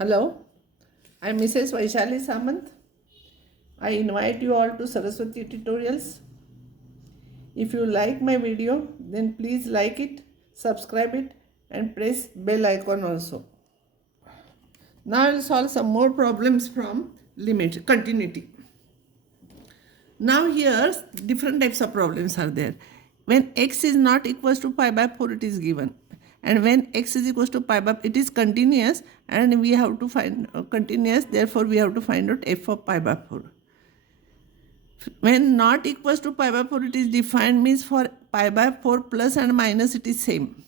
Hello, I'm Mrs. Vaishali Samant. I invite you all to Saraswati Tutorials. If you like my video, then please like it, subscribe it, and press bell icon also. Now I will solve some more problems from limit continuity. Now here different types of problems are there. When x is not equals to pi by 4 it is given, and when x is equals to pi by it is continuous, and we have to find continuous, therefore we have to find out f of pi by 4. When not equals to pi by 4 it is defined means for pi by 4 plus and minus it is same.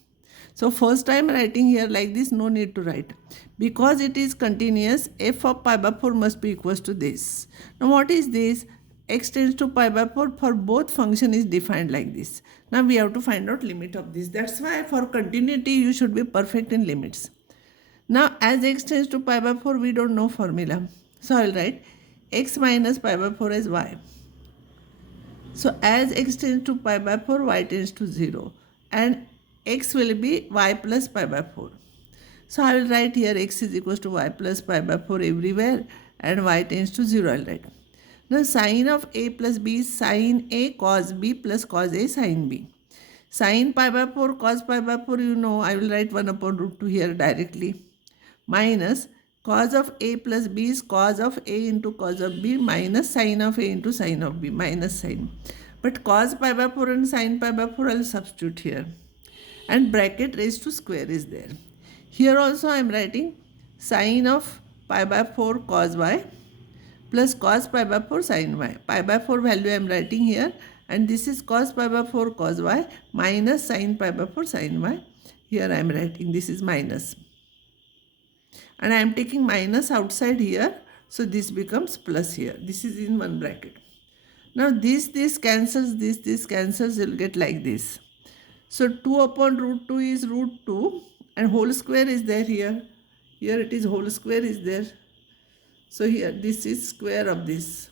So first time writing here like this, no need to write. Because it is continuous, f of pi by 4 must be equals to this. Now what is this? X tends to pi by 4 for both function is defined like this. Now we have to find out limit of this. That's why for continuity you should be perfect in limits. Now as x tends to pi by 4 we don't know formula. So I will write x minus pi by 4 as y. So as x tends to pi by 4, y tends to 0. And x will be y plus pi by 4. So I will write here x is equals to y plus pi by 4 everywhere, and y tends to 0 I will write. Now sine of a plus b is sine a cos b plus cos a sine b. Sine pi by 4 cos pi by 4 you know, I will write 1 upon root 2 here directly. Minus cos of a plus b is cos of a into cos of b minus sine of a into sine of b minus sine. But cos pi by 4 and sine pi by 4 I will substitute here. And bracket raised to square is there. Here also I am writing sine of pi by 4 cos y plus cos pi by 4 sin y. Pi by 4 value I am writing here, and this is cos pi by 4 cos y minus sin pi by 4 sin y. Here I am writing this is minus. And I am taking minus outside here, so this becomes plus here. This is in one bracket. Now this cancels, this cancels, you will get like this. So 2 upon root 2 is root 2, and whole square is there here. Here it is whole square is there. So here this is square of this.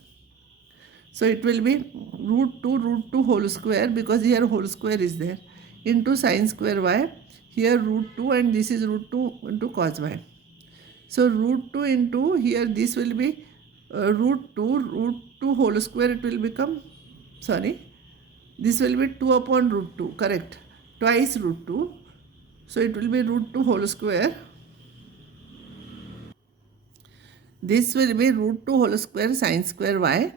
So it will be root 2 whole square, because here whole square is there, into sine square y. Here root 2, and this is root 2 into cos y. So root 2 into here this will be root 2 whole square, it will become, this will be 2 upon root 2, correct, twice root 2. So it will be root 2 whole square. This will be root 2 whole square sine square y,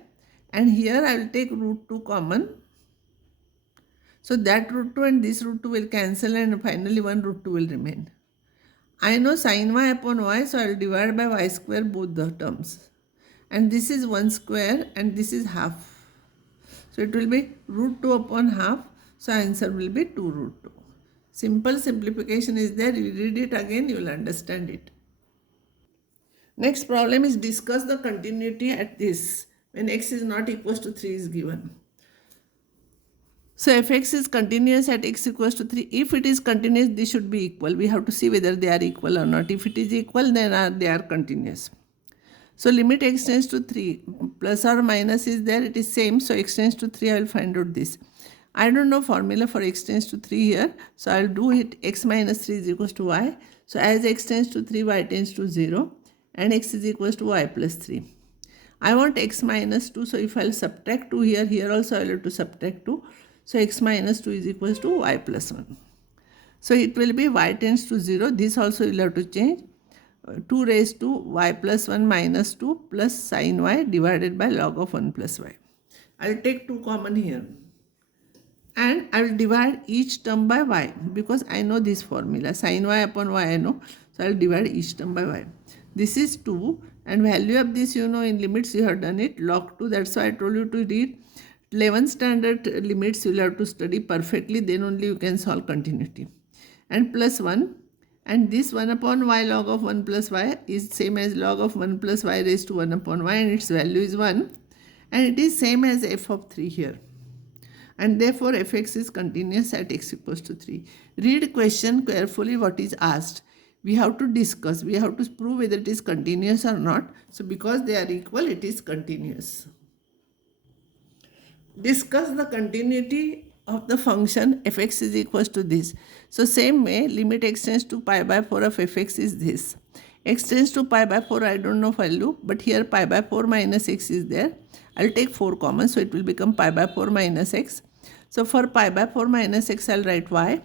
and here I will take root 2 common. So that root 2 and this root 2 will cancel, and finally one root 2 will remain. I know sin y upon y, so I will divide by y square both the terms. And this is 1 square and this is half. So it will be root 2 upon half. So answer will be 2 root 2. Simple simplification is there. You read it again, you will understand it. Next problem is discuss the continuity at this when x is not equals to 3 is given. So fx is continuous at x equals to 3. If it is continuous, this should be equal. We have to see whether they are equal or not. If it is equal, then they are continuous. So limit x tends to 3. Plus or minus is there. It is same. So x tends to 3. I will find out this. I don't know formula for x tends to 3 here. So I will do it. X minus 3 is equals to y. So as x tends to 3, y tends to 0. And x is equals to y plus 3. I want x minus 2. So if I will subtract 2 here, here also I will have to subtract 2. So x minus 2 is equals to y plus 1. So it will be y tends to 0. This also you will have to change. 2 raised to y plus 1 minus 2 plus sin y divided by log of 1 plus y. I will take 2 common here. And I will divide each term by y, because I know this formula. Sin y upon y I know. So I will divide each term by y. This is 2, and value of this you know in limits you have done it. Log 2, that's why I told you to read 11th standard limits. You will have to study perfectly, then only you can solve continuity. And plus 1, and this 1 upon y log of 1 plus y is same as log of 1 plus y raised to 1 upon y, and its value is 1, and it is same as f of 3 here. And therefore fx is continuous at x equals to 3. Read question carefully what is asked. We have to discuss, we have to prove whether it is continuous or not. So because they are equal, it is continuous. Discuss the continuity of the function fx is equals to this. So same way, limit x tends to pi by 4 of fx is this. X tends to pi by 4, I don't know value, but here pi by 4 minus x is there. I'll take 4 common, so it will become pi by 4 minus x. So for pi by 4 minus x, I'll write y.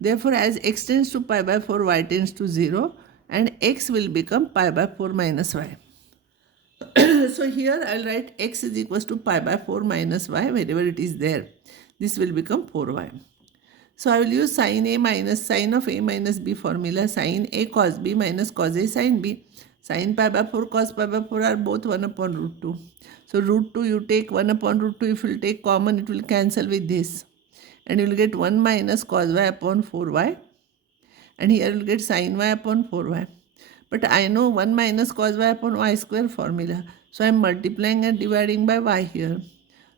Therefore, as x tends to pi by 4, y tends to 0, and x will become pi by 4 minus y. So here I'll write x is equals to pi by 4 minus y, wherever it is there. This will become 4y. So I will use sin a minus sin of a minus b formula. Sin a cos b minus cos a sin b. Sin pi by 4 cos pi by 4 are both 1 upon root 2. So root 2 you take 1 upon root 2. If you will take common, it will cancel with this. And you will get 1 minus cos y upon 4y. And here you will get sin y upon 4y. But I know 1 minus cos y upon y square formula. So I am multiplying and dividing by y here.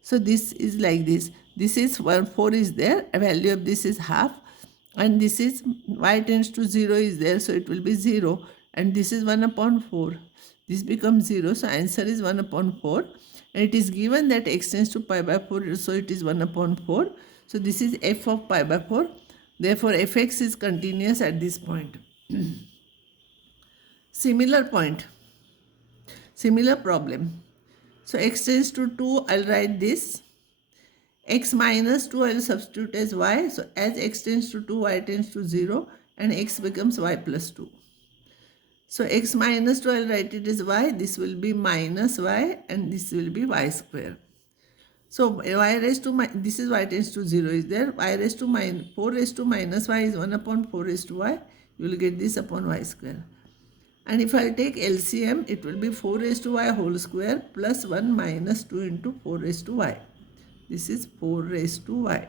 So this is like this. This is 1, 4 is there. A value of this is half. And this is y tends to 0 is there. So it will be 0. And this is 1 upon 4. This becomes 0. So answer is 1 upon 4. And it is given that x tends to pi by 4. So it is 1 upon 4. So this is f of pi by 4. Therefore fx is continuous at this point. Similar point. Similar problem. So x tends to 2, I'll write this. X minus 2 I will substitute as y. So as x tends to 2, y tends to 0, and x becomes y plus 2. So x minus 2 I will write it as y. This will be minus y, and this will be y square. So y raised to this is y tends to 0 is there. Y raised to 4 raised to minus y is 1 upon 4 raised to y. You will get this upon y square. And if I take LCM, it will be 4 raised to y whole square plus 1 minus 2 into 4 raised to y. This is 4 raised to y.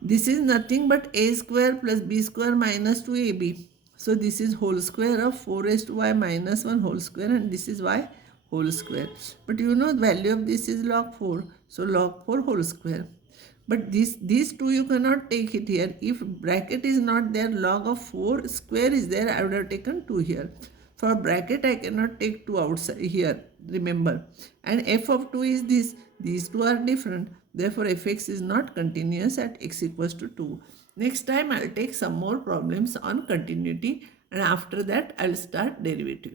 This is nothing but a square plus b square minus 2ab. So this is whole square of 4 raised to y minus 1 whole square, and this is y whole square. But you know the value of this is log 4. So log 4 whole square. But these two you cannot take it here. If bracket is not there, log of 4 square is there, I would have taken 2 here. For bracket, I cannot take 2 outside here, remember. And f of 2 is this. These two are different. Therefore, fx is not continuous at x equals to 2. Next time, I will take some more problems on continuity, and after that, I will start derivative.